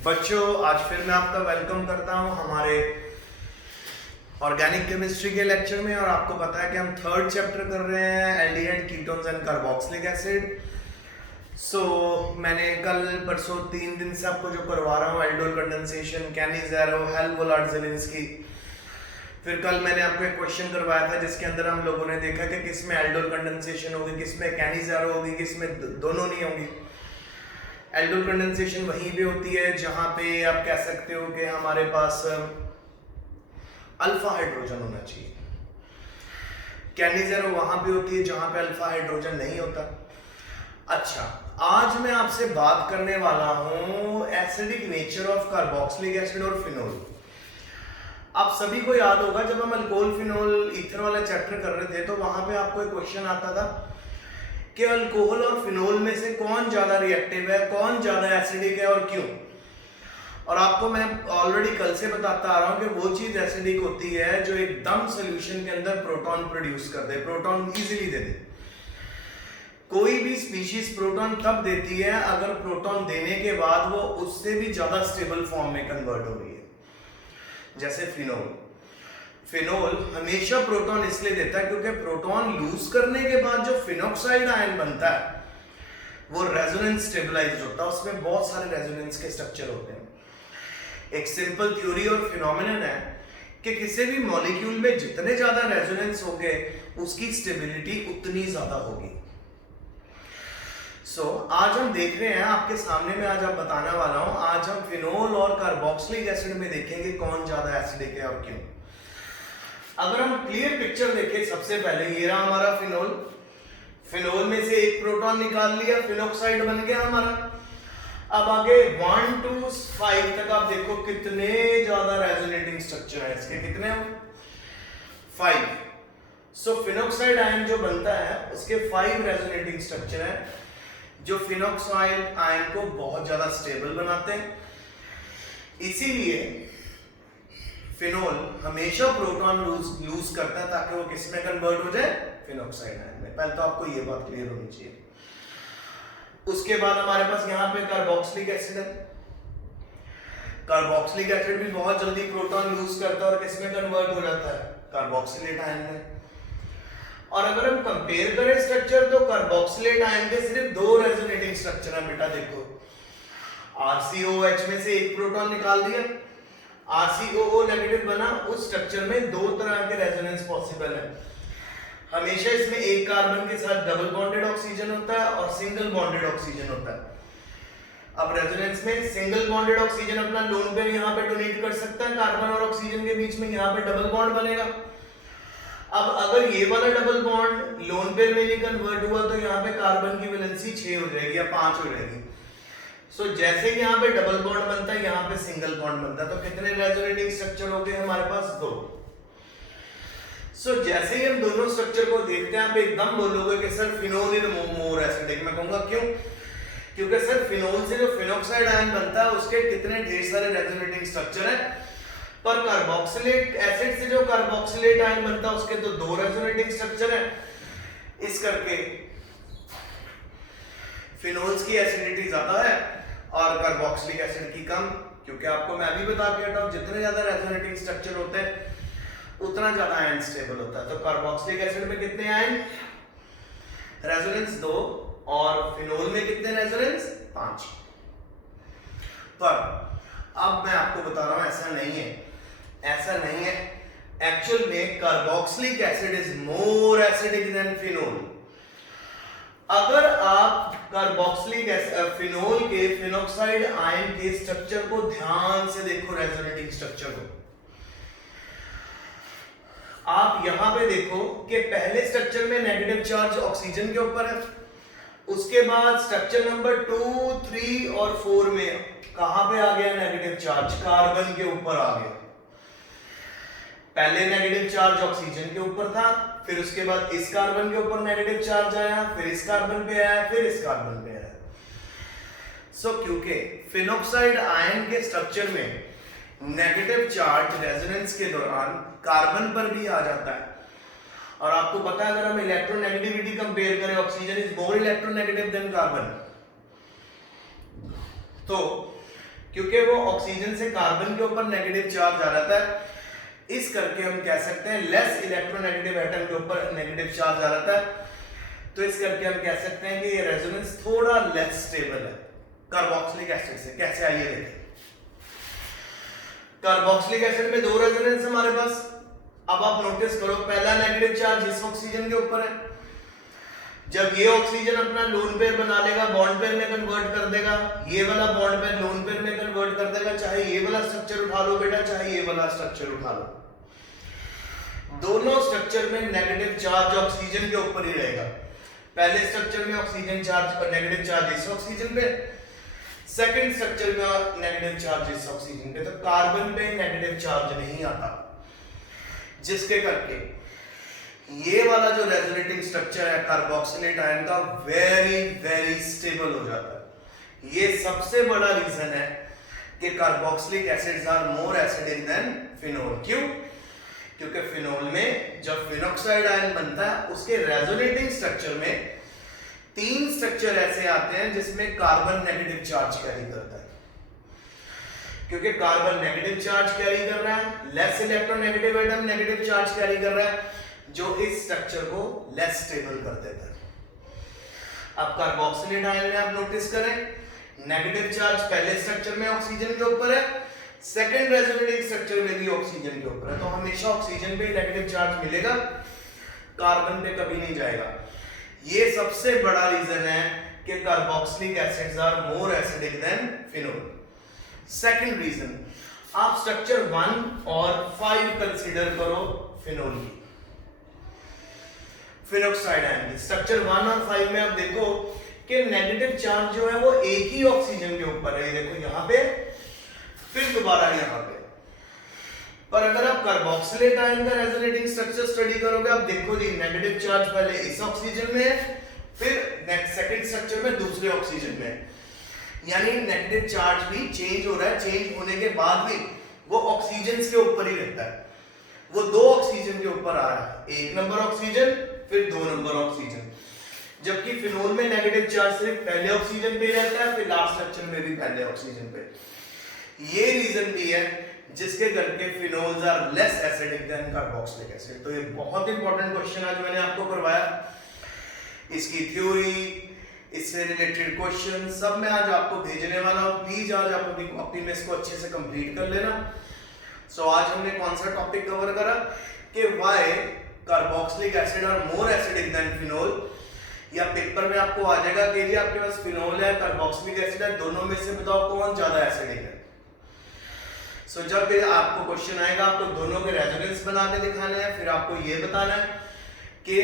बच्चों, आज फिर मैं आपका वेलकम करता हूं हमारे ऑर्गेनिक केमिस्ट्री के लेक्चर में। और आपको पता है कि हम थर्ड चैप्टर कर रहे हैं, aldehyde, ketones and carboxylic acid. मैंने कल परसों 3 दिन से आपको जो करवा रहा हूँ, एल्डोल कंडेंसेशन, कैनिज़ेरो, हेल्वोलार्ड-ज़ेलिंस्की। फिर कल मैंने आपको एक क्वेश्चन करवाया था जिसके अंदर हम लोगों ने देखा कि किस में एल्डोल कंडेंसेशन होगी, किस में कैनिज़ेरो होगी, किस में दोनों नहीं होंगी। एल्डोल कंडेंसेशन वहीं पे होती है जहां पे आप कह सकते हो कि हमारे पास अल्फा हाइड्रोजन होना चाहिए। कैनिज़ेरो वहां पे होती है जहां पे अल्फा हाइड्रोजन नहीं होता। अच्छा, आज मैं आपसे बात करने वाला हूं acidic nature of carboxylic acid और फिनोल। आप सभी को याद होगा जब हम अल्कोहल, फिनोल, ईथर वाला चैप्टर कर रहे थे तो वहां पे आपको एक क्वेश्चन आता था कि अल्कोहल और फिनोल में से कौन ज्यादा रिएक्टिव है, कौन ज्यादा एसिडिक है और क्यों। और आपको मैं ऑलरेडी कल से बताता आ रहा हूं कि वो चीज एसिडिक होती है जो एकदम सॉल्यूशन के अंदर प्रोटॉन प्रोड्यूस कर दे, प्रोटॉन इजीली दे दे। कोई भी स्पीशीज प्रोटॉन तब देती है अगर प्रोटॉन देने के बाद वो उससे भी ज्यादा स्टेबल फॉर्म में कन्वर्ट हो रही है। जैसे फिनोल हमेशा प्रोटॉन इसलिए देता है क्योंकि प्रोटॉन लूज करने के बाद जो फिनोक्साइड आयन बनता है वो रेजोनेंस स्टेबलाइज होता है, उसमें बहुत सारे रेजोनेंस के स्ट्रक्चर होते हैं। एक सिंपल थ्योरी और फिनोमेनन है कि किसी भी मॉलिक्यूल में जितने ज्यादा रेजोनेंस होंगे उसकी स्टेबिलिटी उतनी ज्यादा होगी। आज हम देख रहे हैं, आपके सामने में आज आप बताने वाला हूं, आज हम फिनोल और कार्बोक्सिलिक एसिड में देखेंगे कौन ज्यादा एसिडिक है और क्यों। अगर हम क्लियर पिक्चर देखें, सबसे पहले ये रहा हमारा फिनोल में से एक प्रोटॉन निकाल लिया, फिनोक्साइड बन गया हमारा। अब आगे 1 to 5 तक आप देखो कितने ज्यादा रेजोनेटिंग स्ट्रक्चर है इसके, कितने 5। फिनोक्साइड आयन जो बनता है उसके 5 रेजोनेटिंग स्ट्रक्चर है जो फिनोक्साइड आयन को बहुत ज्यादा स्टेबल बनाते हैं। इसीलिए फिनोल हमेशा प्रोटॉन लूज करता है ताकि वो किस में कन्वर्ट हो जाए, फिनोक्साइड आयन में। पहले तो आपको ये बात क्लियर होनी चाहिए। उसके बाद हमारे पास यहाँ पे कार्बोक्सिलिक एसिड है। कार्बोक्सिलिक एसिड भी बहुत जल्दी प्रोटॉन लूज करता है और किस में कन्वर्ट हो जाता है, कार्बोक्सिलेट आयन में। और अगर हम कंपेयर करें स्ट्रक्चर तो कार्बोक्सिलेट आयन के सिर्फ 2 रेजोनेटिंग स्ट्रक्चर है बेटा। देखो, RCOH में से एक प्रोटॉन निकाल दिया, RCOO नेगेटिव बना, उस स्ट्रक्चर में 2 तरह के रेजोनेंस पॉसिबल है। हमेशा इसमें एक कार्बन के साथ डबल बॉन्डेड ऑक्सीजन होता है और सिंगल बॉन्डेड ऑक्सीजन होता है। अब रेजोनेंस में सिंगल बॉन्डेड ऑक्सीजन अपना लोन पेयर यहां पे डोनेट कर सकता है, कार्बन और ऑक्सीजन के बीच में यहां पे डबल बॉन्ड बनेगा। अब अगर ये वाला डबल बॉन्ड लोन पेयर में नहीं कन्वर्ट हुआ तो यहाँ पे कार्बन की वैलेंसी 6 हो जाएगी या 5 हो जाएगी। जैसे यहाँ पे डबल बॉन्ड बनता है, यहाँ पे सिंगल बॉन्ड बनता है, तो कितने रेजोनेटिंग स्ट्रक्चर हो गए हमारे पास, 2। जैसे ही हम दोनों स्ट्रक्चर को देखते हैं आप एकदम बोलोगे कि sir phenol is more acidic. मैं कहूंगा क्यों? क्योंकि सर फिनोल से जो फिनोक्साइड आयन बनता है उसके कितने ढेर सारे रेजोनेटिंग स्ट्रक्चर है, पर कार्बोक्सिलिक एसिड से जो कार्बोक्सिलेट आयन बनता है उसके तो 2 रेजोनेटिंग स्ट्रक्चर है। इस करके फिनोल्स की एसिडिटी ज्यादा है और कार्बोक्सिलिक एसिड की कम। क्योंकि आपको मैं भी बता के हटा हूं, जितने ज्यादा रेजोनेटिंग स्ट्रक्चर होते हैं उतना ज्यादा आयन स्टेबल होता है। तो कार्बोक्सिलिक एसिड में कितने आयन, रेजोनेंस 2, और फिनोल में कितने रेजोनेंस, 5। पर अब मैं आपको बता रहा हूं ऐसा नहीं है, ऐसा नहीं है। एक्चुअल में carboxylic acid is more acidic than phenol. अगर आप कार्बोक्सिलिक फिनोल के फिनोक्साइड आयन के स्ट्रक्चर को ध्यान से देखो, रेजोनेटिंग स्ट्रक्चर को, आप यहां पे देखो कि पहले स्ट्रक्चर में नेगेटिव चार्ज ऑक्सीजन के ऊपर है, उसके बाद स्ट्रक्चर नंबर 2, 3 और 4 में कहां पे आ गया नेगेटिव चार्ज, कार्बन के ऊपर आ गया। पहले नेगेटिव चार्ज ऑक्सीजन के ऊपर था, फिर उसके बाद इस कार्बन के ऊपर नेगेटिव चार्ज आया, फिर इस कार्बन पे आया, फिर इस कार्बन पे आया। क्योंकि फिनोक्साइड आयन के स्ट्रक्चर में नेगेटिव चार्ज रेजोनेंस के दौरान कार्बन पर भी आ जाता है। और आपको पता है अगर हम इलेक्ट्रोनेगेटिविटी कंपेयर करें, oxygen is more electronegative than carbon. तो क्योंकि वो ऑक्सीजन से कार्बन के ऊपर नेगेटिव चार्ज आ जाता है, इस करके हम कह सकते हैं लेस इलेक्ट्रोनेगेटिव एटम के ऊपर नेगेटिव चार्ज आ जाता है, तो इस करके हम कह सकते हैं कि ये रेजोनेंस थोड़ा लेस स्टेबल है कार्बोक्सिलिक एसिड से। कैसे, आइए देखें। कार्बोक्सिलिक एसिड में दो रेजोनेंस हमारे पास। अब आप नोटिस करो, पहला नेगेटिव चार्ज इस ऑक्सीजन के ऊपर है, जब ये ऑक्सीजन अपना लोन पेयर बना लेगा, बॉन्ड पेयर में कन्वर्ट कर देगा, ये वाला बॉन्ड पेयर लोन पेयर में कन्वर्ट कर देगा, चाहे ये वाला स्ट्रक्चर उठा लो बेटा, चाहे ये वाला स्ट्रक्चर उठा लो, दोनों स्ट्रक्चर में नेगेटिव चार्ज ऑक्सीजन के ऊपर ही रहेगा। पहले स्ट्रक्चर में ऑक्सीजन चार्ज पर नेगेटिव चार्ज इस ऑक्सीजन पे, सेकंड स्ट्रक्चर में नेगेटिव चार्ज इस ऑक्सीजन पे, तो कार्बन पे नेगेटिव चार्ज नहीं आता, जिसके करके ये वाला जो रेजोनेटिंग स्ट्रक्चर है कार्बोक्सिलेट आयन का वेरी वेरी स्टेबल हो जाता है। ये सबसे बड़ा रीजन है कि carboxylic acids are more acidic than phenol. क्यों? क्योंकि फिनोल में जब फिनोक्साइड आयन बनता है उसके रेजोनेटिंग स्ट्रक्चर में 3 स्ट्रक्चर ऐसे आते हैं जिसमें कार्बन नेगेटिव चार्ज कैरी करता है। क्योंकि कार्बन नेगेटिव चार्ज कैरी कर रहा है, less electronegative atom negative charge carry कर रहा है, जो इस स्ट्रक्चर को लेस स्टेबल कर देता है। अब कार्बोक्सिलेट आयन में आप नोटिस करें, नेगेटिव चार्ज पहले स्ट्रक्चर में ऑक्सीजन के ऊपर है, सेकंड रेजोनेटिंग स्ट्रक्चर में भी ऑक्सीजन के ऊपर है, तो हमेशा ऑक्सीजन पे नेगेटिव चार्ज मिलेगा, कार्बन पे कभी नहीं जाएगा। ये सबसे बड़ा रीजन है कि carboxylic acids are more acidic than phenol. Second reason, आप स्ट्रक्चर 1 और 5 कंसीडर करो फिनोल की, फिनोक्साइड आयन की। स्ट्रक्चर 1 और 5 में आप देखो कि नेगेटिव चार्ज जो है वो एक ही ऑक्सीजन के ऊपर है, देखो यहां पे, फिर दोबारा यहां पे। पर अगर आप कार्बोक्सिलेट आयन का रेजोनेटिंग स्ट्रक्चर स्टडी करोगे, आप देखो जी नेगेटिव चार्ज पहले इस ऑक्सीजन में है, फिर नेक्स्ट सेकंड स्ट्रक्चर में दूसरे ऑक्सीजन में, यानी नेगेटिव चार्ज भी चेंज हो रहा है, चेंज होने के बाद भी वो ऑक्सीजन के ऊपर ही रहता है, वो 2 ऑक्सीजन के ऊपर आ रहा है, 1 नंबर ऑक्सीजन फिर 2 नंबर ऑक्सीजन, जबकि फिनोल में नेगेटिव चार्ज सिर्फ पहले ऑक्सीजन पे रहता है, फिर लास्ट स्ट्रक्चर में भी पहले ऑक्सीजन पे। ये रीजन भी है जिसके करके phenols are less acidic than carboxylic acid. तो ये बहुत इंपॉर्टेंट क्वेश्चन आज मैंने आपको करवाया, इसकी थ्योरी, इससे रिलेटेड क्वेश्चन सब मैं आज आपको भेजने वाला हूँ। प्लीज आज आप अपनी कॉपी में इसको अच्छे से कंप्लीट कर लेना। सो आज हमने कौन सा टॉपिक कवर करा कि why carboxylic acid are more acidic than phenol, या पेपर में आपको आ जाएगा कि जी आपके पास फिनोल है, कार्बोक्सिलिक एसिड है, दोनों में से बताओ कौन ज्यादा एसिडिक है। सो जब भी आपको क्वेश्चन आएगा, आपको दोनों के रेजोनेंस बना के दिखाने हैं, फिर आपको ये बताना है कि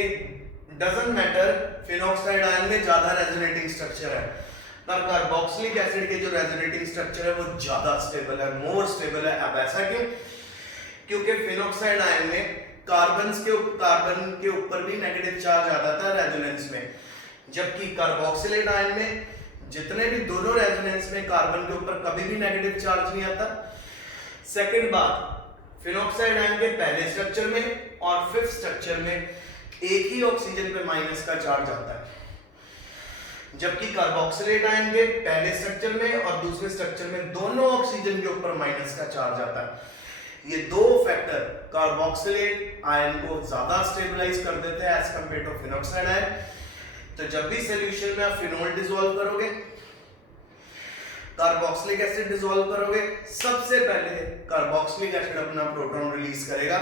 डजंट मैटर फिनोक्साइड आयन में ज्यादा रेजोनेटिंग स्ट्रक्चर है, पर कार्बोक्सिलिक एसिड के जो रेजोनेटिंग स्ट्रक्चर है वो ज्यादा स्टेबल है, मोर स्टेबल है। अब ऐसा क्यों? क्योंकि फिनोक्साइड आयन में कार्बन के ऊपर भी नेगेटिव चार्ज आता था रेजोनेंस में, जबकि कार्बोक्सिलेट आयन में जितने भी दोनों रेजोनेंस में कार्बन के ऊपर कभी भी नेगेटिव चार्ज नहीं आता। सेकंड बात, फिनोक्साइड आयन के पहले स्ट्रक्चर में और फिफ्थ स्ट्रक्चर में एक ही ऑक्सीजन पे माइनस का चार्ज आता है, जबकि कार्बोक्सिलेट आयन के पहले स्ट्रक्चर में और दूसरे स्ट्रक्चर में दोनों ऑक्सीजन के ऊपर माइनस का चार्ज आता है। ये दो फैक्टर कार्बोक्सिलेट आयन को ज्यादा स्टेबलाइज कर देते हैं as compared to phenoxide ion. तो जब भी सॉल्यूशन में आप फिनोल डिसॉल्व करोगे, कार्बोक्सिलिक एसिड डिसॉल्व करोगे, सबसे पहले कार्बोक्सिलिक एसिड अपना प्रोटॉन रिलीज करेगा,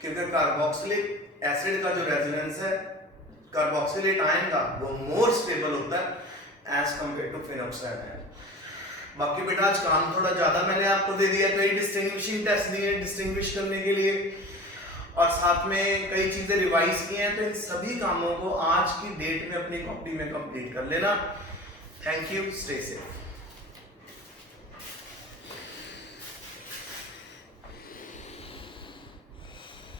क्योंकि कार्बोक्सिलिक एसिड का जो रेजोनेंस है कार्बोक्सिलेट आयन का वो मोर स्टेबल होता है as compared to phenoxide ion. बाकी बेटा आज काम थोड़ा ज्यादा मैंने आपको दे दिया, कई डिस्टिंग्विशिंग टेस्ट दिए डिस्टिंग्विश करने के लिए, और साथ में कई चीजें रिवाइज की हैं, तो इन सभी कामों को आज की डेट में अपनी कॉपी में कंप्लीट कर लेना। Thank you, stay safe.